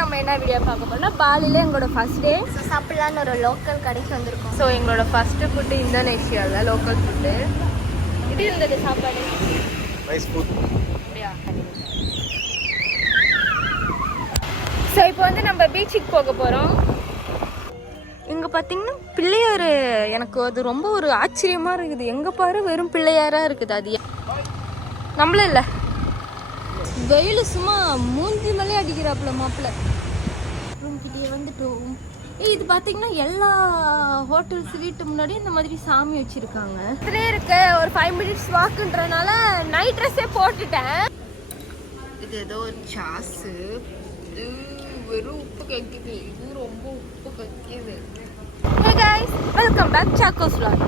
நம்ம என்ன வீடியோ பார்க்க போறோம்னா பாலில எங்களோட ஃபர்ஸ்ட் டே சாப்பிடலான்னு ஒரு லோக்கல் கடைக்கு வந்திருக்கோம். ஸோ எங்களோட ஃபர்ஸ்ட் ஃபுட்டு இந்தோனேஷியாவில் லோக்கல் ஃபுட்டு. இது இருந்தது சாப்பாடு ரைஸ் ஃபுட். ஸோ இப்போ வந்து நம்ம பீச்சுக்கு போக போகிறோம். இங்கே பார்த்தீங்கன்னா பிள்ளையார், எனக்கு அது ரொம்ப ஒரு ஆச்சரியமாக இருக்குது. எங்கே பாரு வெறும் பிள்ளையாராக இருக்குது. அது நம்மள இல்லை, வெயில் சும்மா மூஞ்சி மேலே அடிக்கிறாப்புல மாப்பிள்ள. ரூம்கிட்டே வந்துட்டோம். இது பார்த்தீங்கன்னா எல்லா ஹோட்டல்ஸ் வீட்டு முன்னாடி இந்த மாதிரி சாமி வச்சுருக்காங்க. இதுலேயே இருக்க ஒரு 5 minutes வாக்குன்றனால நைட் ட்ரெஸ்ஸே போட்டுட்டேன். இது ஏதோ ஒரு சாஸு, இது வெறும் உப்பு கக்கிது, இது ரொம்ப உப்பு கக்கிது. Hey guys, welcome back Chaco's vlog.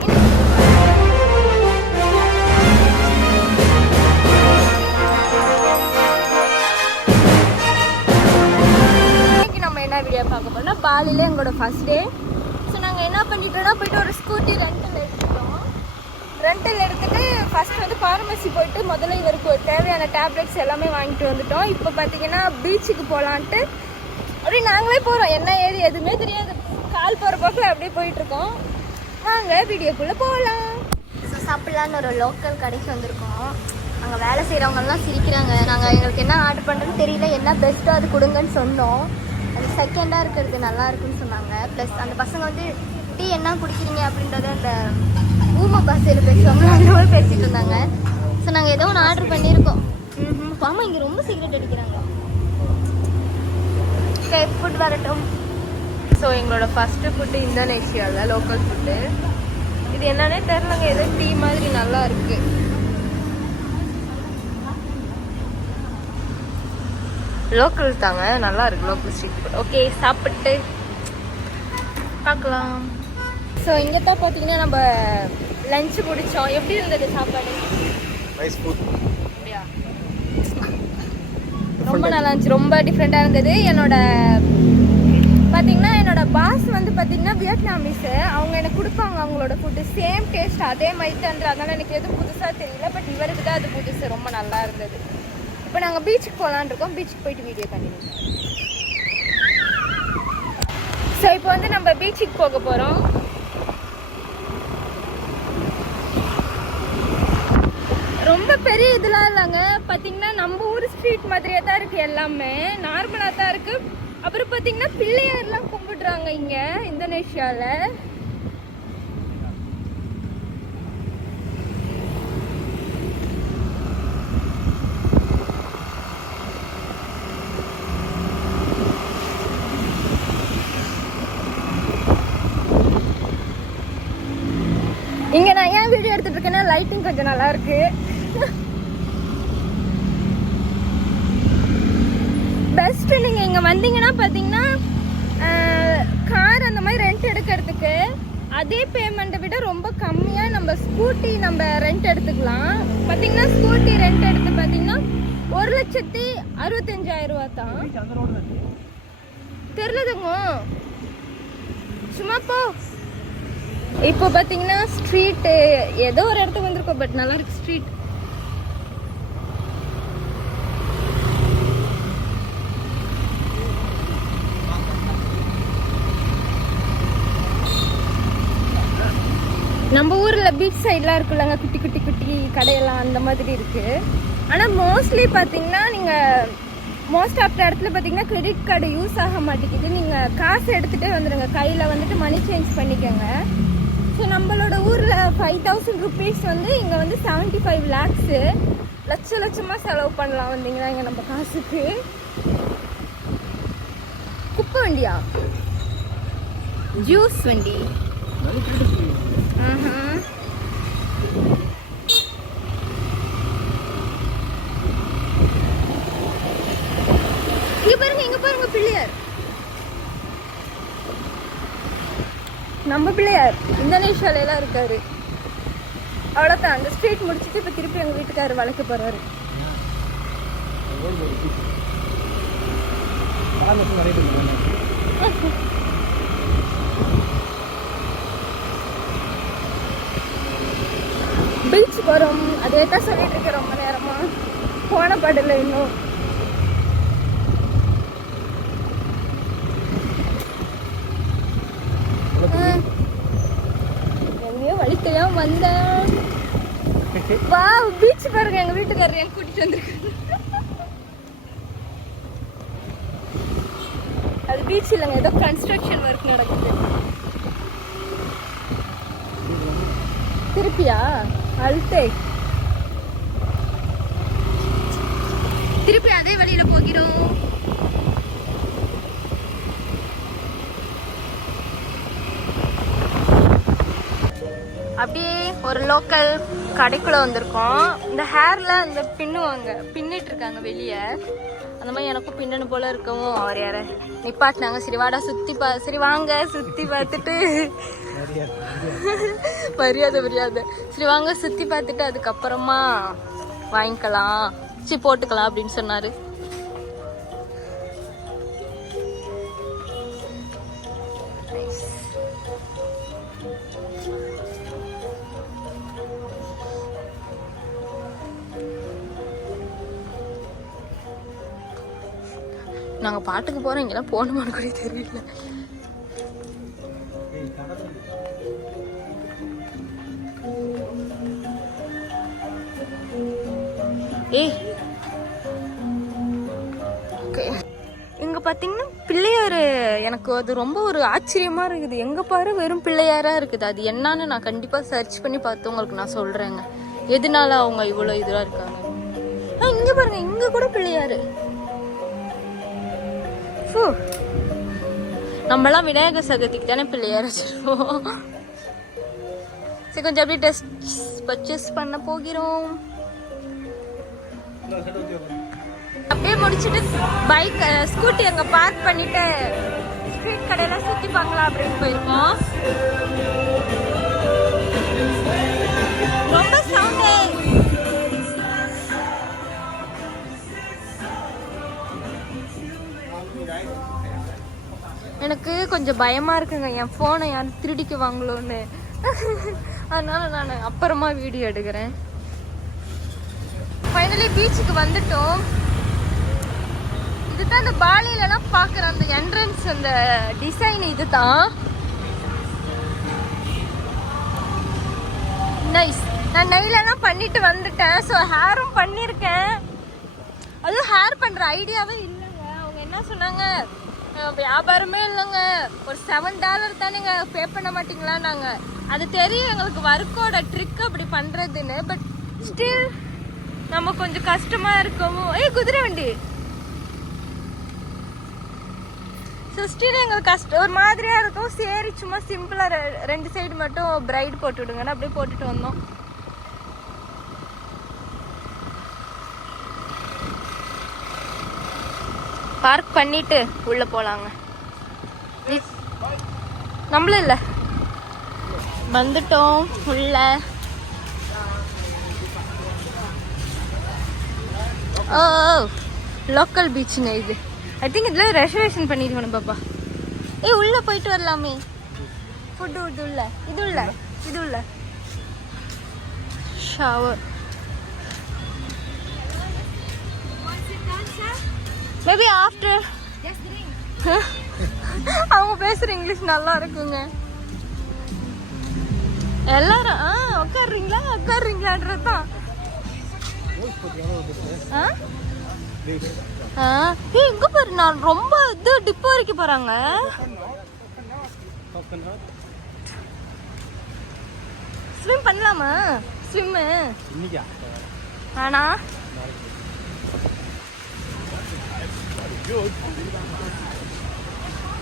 என்ன வீடியோ பார்க்க போறோம்னா பாலில எங்களோட ஃபர்ஸ்ட் டே. ஸோ நாங்கள் என்ன பண்ணிட்டோம்னா போயிட்டு ஒரு ஸ்கூட்டி ரெண்டல் எடுத்துட்டோம். ரெண்டல் எடுத்துட்டு ஃபர்ஸ்ட் வந்து ஃபார்மசி போயிட்டு முதல்ல இவருக்கு தேவையான டேப்லெட்ஸ் எல்லாமே வாங்கிட்டு வந்துட்டோம். இப்போ பார்த்தீங்கன்னா பீச்சுக்கு போகலான்ட்டு அப்படியே நாங்களே போகிறோம். என்ன ஏது எதுவுமே தெரியாது, கால் போகிற போக்கில் அப்படியே போயிட்டுருக்கோம். வாங்க வீடியோக்குள்ளே போகலாம். ஸோ சாப்பிட்லான்னு ஒரு லோக்கல் கடைக்கு வந்திருக்கோம். அங்கே வேலை செய்கிறவங்கலாம் சிரிக்கிறாங்க. நாங்கள் எங்களுக்கு என்ன ஆர்டர் பண்ணுறதுன்னு தெரியல, என்ன பெஸ்ட்டோ அது கொடுங்கன்னு சொன்னோம். அது செகண்டாக இருக்கிறது நல்லா இருக்குன்னு சொன்னாங்க. ப்ளஸ் அந்த பசங்க வந்து டீ என்ன குடிக்கிறீங்க அப்படின்றத அந்த ஊமை பாசையில் பேசுவாங்க, அந்த மாதிரி பேசிகிட்டு இருந்தாங்க. ஸோ நாங்கள் ஏதோ ஒன்று ஆர்டர் பண்ணியிருக்கோம். ஆமாம், இங்கே ரொம்ப சிகரெட் அடிக்கிறாங்க. ஃபுட் வரட்டும். ஸோ எங்களோட ஃபஸ்ட்டு ஃபுட்டு இந்தோனேஷியாவில் லோக்கல் ஃபுட்டு. இது என்னன்னே தெரிலங்க, ஏதோ டீ மாதிரி நல்லா இருக்குது. லோக்கல் தாங்க, நல்லா இருக்கு லோக்கல் ஸ்ட்ரீட் ஃபுட். ஓகே, சாப்பிட்டு பார்க்கலாம். ஸோ இங்கே தான் பார்த்தீங்கன்னா நம்ம லஞ்ச் முடித்தோம். எப்படி இருந்தது சாப்பாடு? Rice food. ரொம்ப நல்லா இருந்துச்சு, ரொம்ப டிஃப்ரெண்ட்டாக இருந்தது. என்னோட பாஸ் வந்து பார்த்தீங்கன்னா வியட்நாமீஸ். அவங்க எனக்கு கொடுப்பாங்க அவங்களோட ஃபுட்டு, சேம் டேஸ்ட் அதே மாதிரி தான். அதனால் எனக்கு எதுவும் புதுசாக தெரியல. பட் இவருக்கு தான் அது புதுசு, ரொம்ப நல்லா இருந்தது. இப்போ நாங்கள் பீச்சுக்கு போகலான்னு இருக்கோம். பீச்சுக்கு போயிட்டு வீடியோ பண்ணிடுவோம். ஸோ இப்போ வந்து நம்ம பீச்சுக்கு போக போகிறோம். ரொம்ப பெரிய இதெல்லாம் இல்லைங்க. பார்த்தீங்கன்னா நம்ம ஊர் ஸ்ட்ரீட் மாதிரியே தான் இருக்குது, எல்லாமே நார்மலாக தான் இருக்குது. அப்புறம் பார்த்தீங்கன்னா பிள்ளையார்லாம் கும்பிடுறாங்க இங்கே இந்தோனேஷியாவில். இங்க நான் ஏன் வீடியோ எடுத்துட்டு இருக்கேன்னா லைட்டிங் கொஞ்சம் நல்லா இருக்கு. பெஸ்ட். நீங்க இங்க வந்தீங்கன்னா பாத்தீங்கன்னா கார் அந்த மாதிரி ரெண்ட் எடுக்கிறதுக்கு அதே பேமெண்ட்டை விட ரொம்ப கம்மியா நம்ம ஸ்கூட்டி நம்ம ரெண்ட் எடுத்துக்கலாம். பாத்தீங்கன்னா ஸ்கூட்டி ரெண்ட் எடுத்து பாத்தீங்கன்னா 1,65,000 ரூபா தான். தெரியலதுங்க, சும்மா போ. இப்போ பார்த்தீங்கன்னா ஸ்ட்ரீட்டு ஏதோ ஒரு இடத்துக்கு வந்திருக்கோம், பட் நல்லா இருக்கு ஸ்ட்ரீட். நம்ம ஊரில் பீச் சைட்லாம் இருக்குல்லங்க, குட்டி குட்டி குட்டி கடையெல்லாம் அந்த மாதிரி இருக்குது. ஆனால் மோஸ்ட்லி பார்த்தீங்கன்னா நீங்கள் மோஸ்ட் ஆஃப் த இடத்துல பார்த்தீங்கன்னா கிரெடிட் கார்டு யூஸ் ஆக மாட்டேங்குது. நீங்கள் காசு எடுத்துகிட்டே வந்துடுங்க, கையில் வந்துட்டு மணி சேஞ்ச் பண்ணிக்கோங்க. ஸோ நம்மளோட ஊரில் 5,000 rupees வந்து இங்கே வந்து 75 lakhs, லட்சமாக செலவு பண்ணலாம் வந்தீங்கன்னா இங்கே நம்ம காசுக்கு. குப்பை வண்டியா, ஜூஸ் வண்டி. இங்க பாருங்க பிள்ளையார். நம்ம பிள்ளையார் இந்தோனேஷியால எல்லாம் இருக்காரு. அவ்வளோதான், அந்த ஸ்ட்ரீட் முடிச்சுட்டு இப்போ திருப்பி எங்கள் வீட்டுக்காரர் வளர்க்க போறாரு. பீச் போகிறோம், அதே தான் சொல்லிட்டு இருக்கேன் ரொம்ப நேரமா. போன படல இன்னும் வந்தேன். வா பீச் பாருங்க, எங்க வீட்டுக்காரர் எங்க கூட்டிட்டு வந்திருக்காரு. அது பீச் இல்லைங்க, ஏதோ கன்ஸ்ட்ரக்ஷன் ஒர்க் நடக்குது. திருப்பியா அல்டே திருப்பி அதே வழியில போகிறோம். அப்படியே ஒரு லோக்கல் கடைக்குள்ள வந்திருக்கோம். இந்த ஹேர்ல அந்த பின்னிட்டு இருக்காங்க வெளியே. அந்த மாதிரி எனக்கும் பின்னணு போல இருக்கவும் அவர் யார நிப்பாட்டினாங்க. சரி வாடா சரி வாங்க சுத்தி பார்த்துட்டு மரியாதை சரி வாங்க சுத்தி பார்த்துட்டு அதுக்கப்புறமா வாங்கிக்கலாம், போட்டுக்கலாம் அப்படின்னு சொன்னாரு. நாங்க பாட்டுக்கு போறோம், இங்கெல்லாம் போகணுமான்னு கூட தெரியல. இங்க பாத்தீங்கன்னா பிள்ளையாரு, எனக்கு அது ரொம்ப ஒரு ஆச்சரியமா இருக்குது. எங்க பாரு வெறும் பிள்ளையாரா இருக்குது. அது என்னன்னு நான் கண்டிப்பா சர்ச் பண்ணி பார்த்து உங்களுக்கு நான் சொல்றேங்க, எதனால அவங்க இவ்வளவு இதுவா இருக்காங்க. இங்க பாருங்க, இங்க கூட பிள்ளையாரு. நம்மளாம் விநாயகர் சதுர்த்திக்கு தானே பிள்ளையார் வச்சிருப்போம். சரி கொஞ்சம் அப்படியே பர்ச்சேஸ் பண்ண போகிறோம். அப்படியே முடிச்சுட்டு பைக் ஸ்கூட்டி அங்க பார்க் பண்ணிட்டு ஸ்ட்ரீட் கடையெல்லாம் சுத்தி பார்க்கலாம் அப்படின்னு போயிருக்கோம். ரொம்ப சவுண்டே. எனக்கு கொஞ்சம் பயமா இருக்குங்க, என் போனை யாரும் திருடிக்குவாங்களோன்னு. அதனால நான் அப்புறமா வீடியோ எடுக்கிறேன். ஃபைனலி பீச்சுக்கு வந்துட்டோம். இதுதான் அந்த பாலியிலலாம் பார்க்குற அந்த என்ட்ரன்ஸ், அந்த டிசைன் இதுதான். நைஸ். நான் நெயிலெல்லாம் பண்ணிட்டு வந்துட்டேன். ஸோ ஹேரும் பண்ணியிருக்கேன். அதுவும் ஹேர் பண்ணுற ஐடியாவே இல்லைங்க. அவங்க என்ன சொன்னாங்க, வியாபாரமே இல்லைங்க, ஒரு $7 தானேங்க, பே பண்ண மாட்டீங்களா நாங்கள். அது தெரியும் எங்களுக்கு ஒர்க்கோட ட்ரிக் அப்படி பண்ணுறதுன்னு. பட் ஸ்டில் நம்ம கொஞ்சம் கஷ்டமாக இருக்கவும். குதிரை வண்டி. ஸோ ஸ்டில் எங்களுக்கு ஒரு மாதிரியாக இருக்கும். சரி சும்மா சிம்பிளாக 2 சைடு மட்டும் பிரைட் போட்டு விடுங்கன்னு அப்படியே போட்டுட்டு வந்தோம். பார்க் பண்ணிட்டு உள்ள போலாங்க. நம்மளும் இல்லை, வந்துட்டோம் உள்ள. ஓ லோக்கல் பீச்சுங்க இது. ஐ திங்க் இதில் ரெசர்வேஷன் பண்ணிருக்கணும் பாப்பா. உள்ள போயிட்டு வரலாமே. ஃபுட்டு இது உள்ள ஷவர். Maybe after. அவங்க பேசுற இங்கிலீஷ் நல்லா இருக்குங்க. எல்லாரும் உட்காடுறீங்களான்றதான். எங்க பாரு, நான் ரொம்ப இது டிப்போ வரைக்கும் போறாங்க. ஸ்விம் பண்ணலாமா? ஸ்விம்மு ஆனா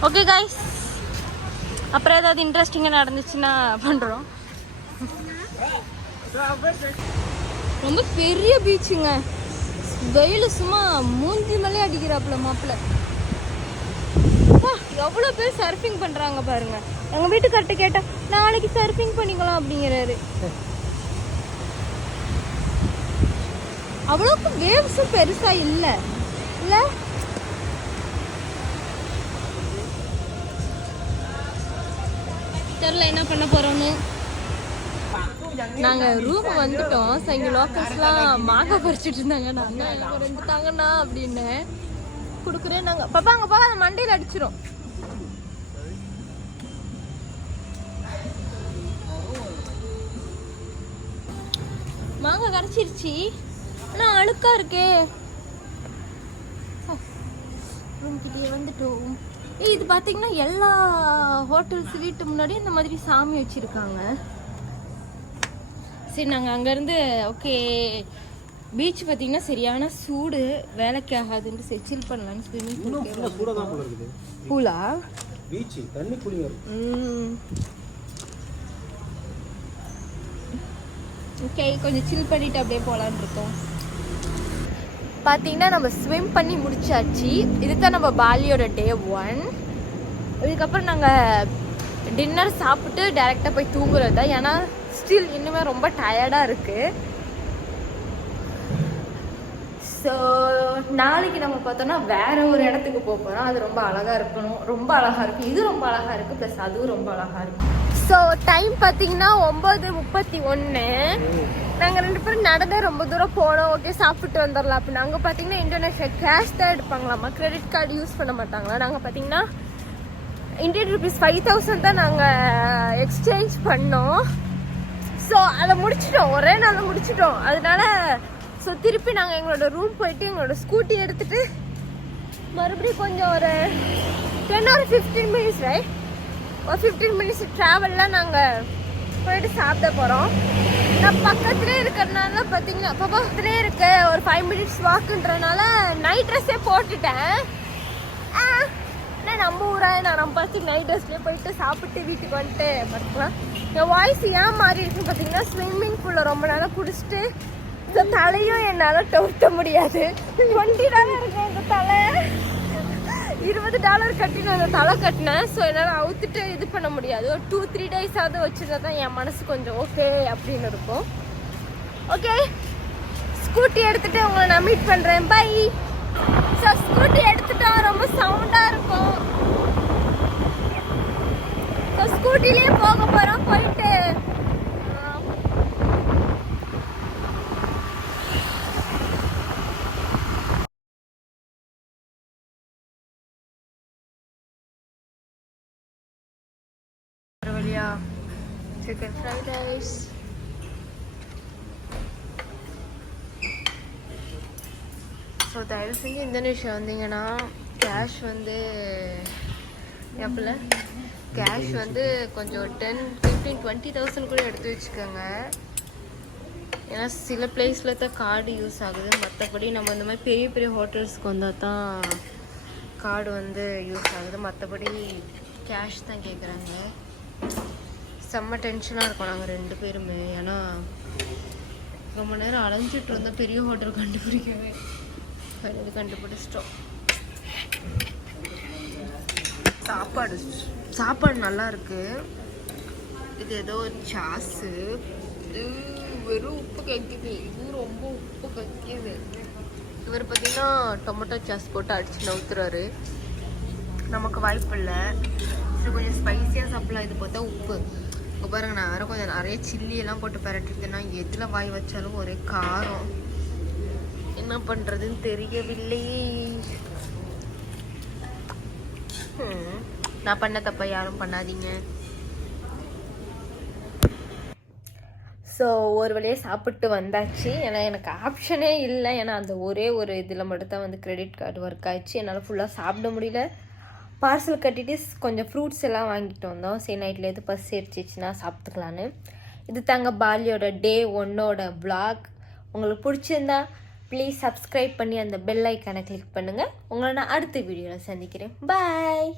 ஓகே கைஸ், அப்புறம் ஏதாவது இன்ட்ரெஸ்டிங்காக நடந்துச்சுன்னா பண்ணுறோம். ரொம்ப பெரிய பீச்சுங்க. வெயில் சும்மா மூஞ்சி மேலே அடிக்கிறாப்புல மாப்பிள்ள. எவ்வளோ பேர் சர்ஃபிங் பண்ணுறாங்க பாருங்க. எங்கள் வீட்டுக்கார்ட்ட கேட்டால் நாளைக்கு சர்ஃபிங் பண்ணிக்கலாம் அப்படிங்கிறாரு. அவ்வளோக்கு வேவ்ஸும் பெருசா இல்லை இல்லை. தெரியல என்ன பண்ண போறோம்னு. நாங்க ரூம் வந்துட்டோம். ஸோ இங்க லோக்கல்ஸ்லாம் மாங்காய் பறிச்சுட்டு இருந்தாங்க. நாங்க ஒரு 2 தாங்கண்ணா அப்படின்னு கொடுக்குறேன். நாங்க பாப்பா அங்க போக அந்த மண்டையில் அடிச்சிரும். மாங்காய் கரைச்சிருச்சு ஆனால் அழுக்கா இருக்கே. ரூம்கிட்டே வந்துட்டோம். இது பார்த்தீங்கன்னா எல்லா ஹோட்டல்ஸ் வீட்டு முன்னாடி இந்த மாதிரி சாமி வச்சுருக்காங்க. சரி நாங்கள் அங்கேருந்து ஓகே பீச் பார்த்தீங்கன்னா சரியான சூடு, வேலைக்கு ஆகாதுன்னு சரி சில் பண்ணலான்னு ஸ்விம்மிங் பூலா பீச் தண்ணி குளிங்க. ஓகே கொஞ்சம் சில் பண்ணிட்டு அப்படியே போகலான்னு இருக்கோம். பார்த்தீங்கன்னா நம்ம ஸ்விம் பண்ணி முடிச்சாச்சு. இதுதான் நம்ம பாலியோட டே 1. இதுக்கப்புறம் நாங்கள் டின்னர் சாப்பிட்டு டைரெக்டாக போய் தூங்குறது தான். ஏன்னா ஸ்டில் இன்னுமே ரொம்ப டயர்டாக இருக்குது. ஸோ நாளைக்கு நம்ம பார்த்தோன்னா வேறு ஒரு இடத்துக்கு போக போகிறோம். அது ரொம்ப அழகாக இருக்கணும், ரொம்ப அழகாக இருக்கும். இது ரொம்ப அழகாக இருக்குது, ப்ளஸ் அதுவும் ரொம்ப அழகாக இருக்கும். ஸோ டைம் பார்த்தீங்கன்னா 9:31. நாங்கள் 2 பேரும் நடந்தே ரொம்ப தூரம் போனோம். ஓகே சாப்பிட்டு வந்துடலாம் அப்படின்னு. அங்கே பார்த்தீங்கன்னா இந்தோனேஷியா கேஷ் தான் எடுப்பாங்களாமா, கிரெடிட் கார்டு யூஸ் பண்ண மாட்டாங்களா. நாங்கள் பார்த்தீங்கன்னா இந்தியன் ருபீஸ் 5,000 தான் நாங்கள் எக்ஸ்சேஞ்ச் பண்ணோம். ஸோ அதை முடிச்சிட்டோம், ஒரே நாளில் முடிச்சிட்டோம். அதனால ஸோ திருப்பி நாங்கள் எங்களோட ரூம் போயிட்டு எங்களோட ஸ்கூட்டி எடுத்துகிட்டு மறுபடியும் கொஞ்சம் ஒரு 10 or 15 minutes ரைட், ஒரு 15 minutes ட்ராவலில் நாங்கள் போயிட்டு சாப்பிட போகிறோம். நான் பக்கத்துலேயே இருக்கிறதுனால பார்த்தீங்கன்னா பக்கத்துலேயே இருக்க ஒரு 5 minutes வாக்குன்றனால நைட் ட்ரெஸ்ஸே போட்டுட்டேன். நான் நம்ம ஊரா நான் நம்ம பார்த்து நைட் ட்ரெஸ்லேயே போயிட்டு சாப்பிட்டு வீட்டுக்கு வந்துட்டு பார்த்துக்கலாம். என் வாய்ஸ் ஏன் மாறி இருக்குன்னு பார்த்தீங்கன்னா ஸ்விம்மிங் பூலில் ரொம்ப நேரம் குடிச்சிட்டு இந்த தலையும் என்னால் டவுட்ட முடியாது. $20 இருக்கேன் இந்த தலை, $20 கட்டி நான் அந்த தலை கட்டினேன். ஸோ என்னால் அவுத்துட்டு இது பண்ண முடியாது. ஒரு 2-3 days வச்சுருந்தா தான் என் மனசு கொஞ்சம் ஓகே அப்படின்னு இருக்கும். ஓகே ஸ்கூட்டி எடுத்துகிட்டு உங்களை நான் மீட் பண்ணுறேன். பை. ஸோ ஸ்கூட்டி எடுத்துட்டோம், ரொம்ப சவுண்டாக இருக்கும். ஸோ ஸ்கூட்டிலேயே போக போகிறோம். போயிட்டு சிக்கன் ஃப்ரைட் ரைஸ். ஸோ தயவு செஞ்சு இந்தோனேஷியா வந்தீங்கன்னா கேஷ் வந்து எப்பல கேஷ் வந்து கொஞ்சம் 10-15-20,000 கூட எடுத்து வச்சுக்கோங்க. ஏன்னா சில பிளேஸில் தான் கார்டு யூஸ் ஆகுது. மற்றபடி நம்ம இந்த மாதிரி பெரிய பெரிய ஹோட்டல்ஸ்க்கு வந்தால் தான் கார்டு வந்து யூஸ் ஆகுது. மற்றபடி கேஷ் தான் கேட்குறாங்க. செம்ம டென்ஷனாக இருக்கும் நாங்கள் 2 பேருமே. ஏன்னா ரொம்ப நேரம் அலைஞ்சிட்டு இருந்தோம் பெரிய ஹோட்டல் கண்டுபிடிக்கவே. இது கண்டுபிடிச்சிட்டோம். சாப்பாடு நல்லா இருக்கு. இது ஏதோ ஒரு சாஸு, இது வெறும் உப்பு கக்கிது. இது ரொம்ப உப்பு கக்கிது. இவர் பார்த்தீங்கன்னா டொமேட்டோ சாஸ் போட்டு அடிச்சு நவுத்துறாரு. நமக்கு வாய்ப்பு இல்லை. இது கொஞ்சம் ஸ்பைஸியாக சாப்பிடலாம். இது பார்த்தா உப்பு. இங்கே பாருங்க, நான் வேறு கொஞ்சம் நிறைய சில்லியெல்லாம் போட்டு பரட்டிட்டேன்னா எதில் வாய் வச்சாலும் ஒரே காரம். என்ன பண்ணுறதுன்னு தெரியவில்லை. நான் பண்ண தப்ப யாரும் பண்ணாதீங்க. ஸோ ஒரு வழியாக சாப்பிட்டு வந்தாச்சு. ஏன்னா எனக்கு ஆப்ஷனே இல்லை. ஏன்னா அந்த ஒரே ஒரு இதில் மட்டும் தான் வந்து கிரெடிட் கார்டு ஒர்க் ஆயிடுச்சு. என்னால் ஃபுல்லாக சாப்பிட முடியல. பார்சல் கட்டிட்டு கொஞ்சம் ஃப்ரூட்ஸ் எல்லாம் வாங்கிட்டு வந்தோம். சரி நைட்டில் எது பசி எடுத்துச்சுன்னா சாப்பிட்டுக்கலான்னு. இது தாங்க பாலியோட டே 1 vlog. உங்களுக்கு பிடிச்சிருந்தா ப்ளீஸ் சப்ஸ்கிரைப் பண்ணி அந்த பெல் ஐக்கானை கிளிக் பண்ணுங்கள். உங்களை நான் அடுத்த வீடியோவில் சந்திக்கிறேன். பாய்.